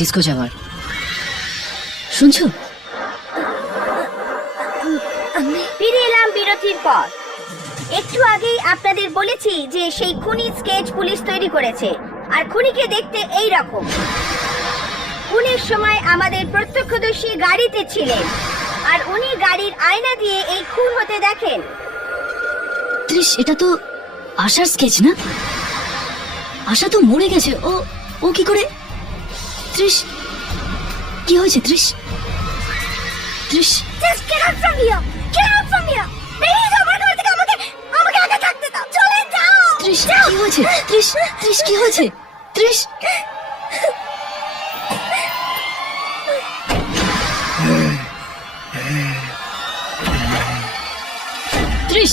Disco যাওয়ার। শুনছো? ফিরে এলাম বিরতির পর। একটু আগেই আপনাদের বলেছি যে সেই খুনি স্কেচ পুলিশ তৈরি করেছে, আর খুনিকে দেখতে এই রকম। খুনের সময় আমাদের প্রত্যক্ষদর্শী গাড়িতে ছিলেন, আর উনি গাড়ির আয়না দিয়ে এই খুন হতে দেখেন। ত্রিশ, এটা তো আশার স্কেচ না? আশা তো মরে গেছে। ও কি করে? ত্রিশ, কি হয়েছে ত্রিশ? ত্রিশ, Just get out from here! Get out from here! বেরিয়ে যাও আমার ঘর থেকে, আমাকে একা থাকতে দাও, চলে যাও! ত্রিশ, কি হয়েছে? ত্রিশ, ত্রিশ, কি হয়েছে? ত্রিশ, ত্রিশ,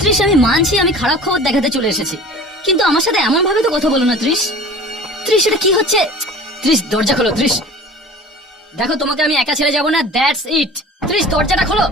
ত্রিশ, আমি মানছি আমি খারাপ খবর দেখাতে চলে এসেছি, কিন্তু আমার সাথে এমন ভাবে তো কথা বলো না ত্রিশ। ত্রিশ, এটা কি হচ্ছে? ত্রিশ, দরজা খোলো ত্রিশ। দেখো, তোমাকে আমি একা ছেড়ে যাবো না, দ্যাটস ইট। ত্রিশ, দরজাটা খোলো।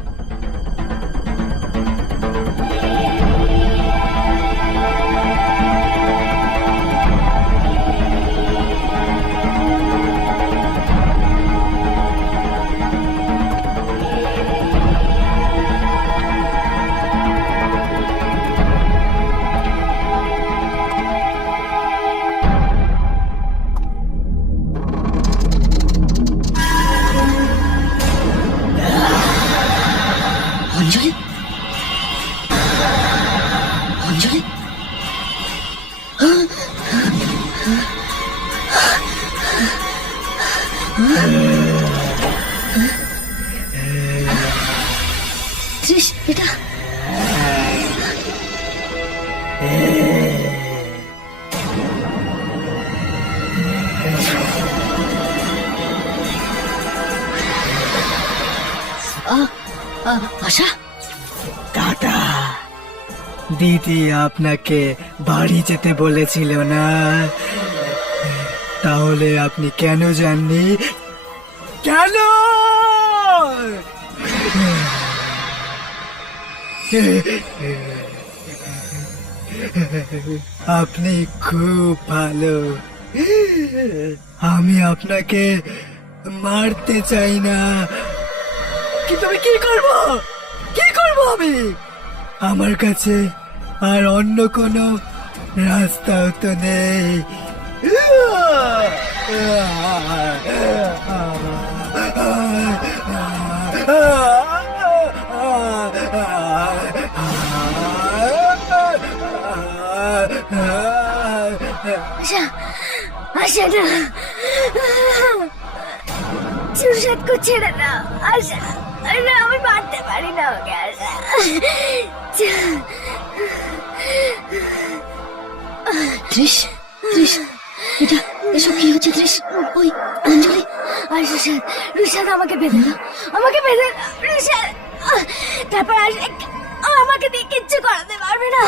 অঞ্জলি, অঞ্জলি, ত্রিশ, এটা আশা। দাদা, দিদি আপনাকে বাড়ি যেতে বলেছিল না? তাহলে আপনি কেন যাননি? কেন? আপনি খুব ভালো। আমি আপনাকে মারতে চাই না, কিন্তু আমি কি করব? কি করব আমি? আমার কাছে আর অন্য কোনো রাস্তাও তো নেই। আশা, আশা না, সুরসাদকে ছেড়ে দাও আশা। না, আমি মারতে পারি না ওকে আশা। ত্রিশ, ত্রিশ, এটা এসব কি হচ্ছে ত্রিশ? ওই অঞ্জলি আর রুশাদ, রুশাদ আমাকে বেঁধে দাও, আমাকে বেঁধে দাও রুশাদ। তারপর আমাকে দিয়ে কিচ্ছু করাতে পারবে না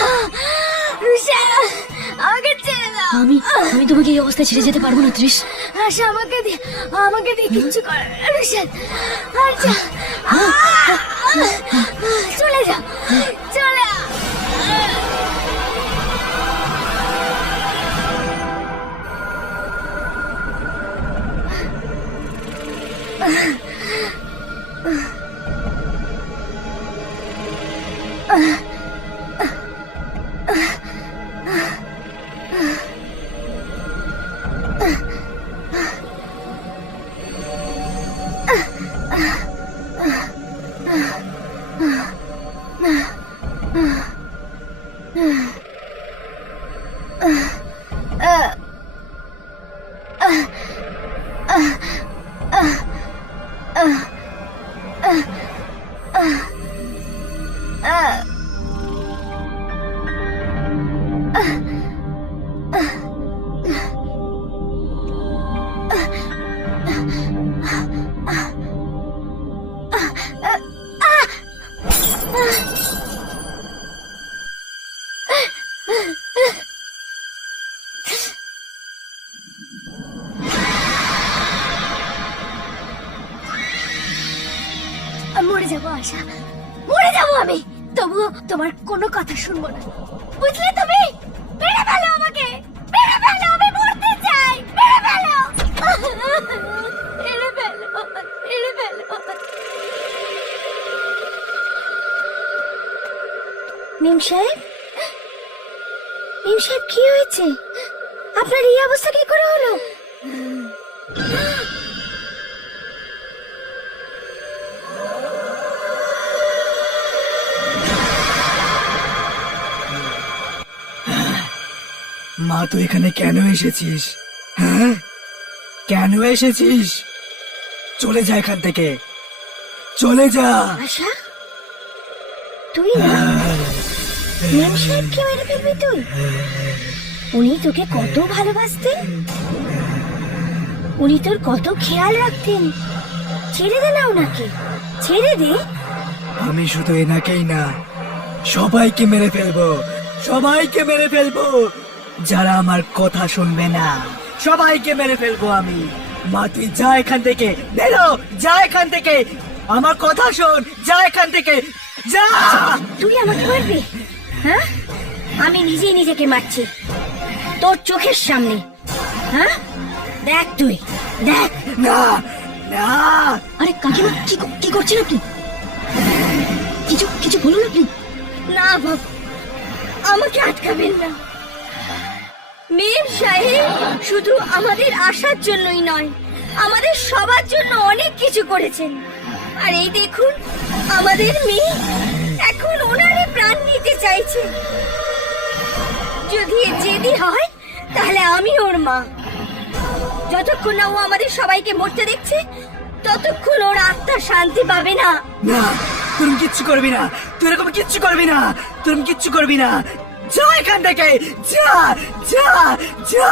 রুশাদ, আমাকে ছেড়ে দাও। আমি তোমাকে এই অবস্থায় ছেড়ে যেতে পারবো না ত্রিশ। আশা, আমাকে দিয়ে কিচ্ছু করাবে না রুশাদ। আচ্ছা, চলে যাও, চলে যাও। মরে যাবো আশা, মরে যাবো আমি, তবুও তোমার কোনো কথা শুনবো না, বুঝলে তুমি? মেরে ফেলো আমাকে, মেরে ফেলো, আমি মরতে চাই, মেরে ফেলো। মেম সাহেব কি হয়েছে? আপনার এই অবস্থা কি করে হলো? মা, তুই এখানে কেন এসেছিস? হ্যাঁ, কেন এসেছিস? চলে যা এখান থেকে, চলে যা। আশা, তুই না মেম সাহেবকে মেরে ফেলবি তুই? উনি তোকে কত ভালোবাসতেন, উনি তোর কত খেয়াল রাখতেন। ছেড়ে দে না ওনাকে, ছেড়ে দে। আমি শুধু এনাকেই না, সবাইকে মেরে ফেলবো, সবাইকে মেরে ফেলবো যারা আমার কথা শুনবে না। সবাইকে মেরে ফেলবো আমি। মা, তুই যা এখান থেকে, বেরো, যা এখান থেকে। আমার কথা শোন, যা এখান থেকে, যা। তুই আমাকে মারবি? হ্যাঁ, আমি নিজেই নিজেকে মারছি তোর চোখের সামনে। হ্যাঁ, দেখ তুই, দেখ। না, না। আরে কাকিমা, কি করছেন আপনি? কিছু কিছু বলুন আপনি। না বাবু, আমাকে আটকাবেন না। মেম সাহেব শুধু আমাদের আশার জন্যই নয়, আমাদের সবার জন্য অনেক কিছু করেছেন। আর এই দেখুন, আমাদের মেয়ে এখন ওনারই প্রাণ নিতে চাইছে। যদি এ জেদি হয় তাহলে আমি ওর মা। যতক্ষণ না ও আমাদের সবাইকে মরতে দেখছে, ততক্ষণ ওর আত্মা শান্তি পাবে না। না, তুই কিচ্ছু করবি না, তুই এরকম কিচ্ছু করবি না, তুই কিচ্ছু করবি না। যা এখান থেকে, যা, যা, যা।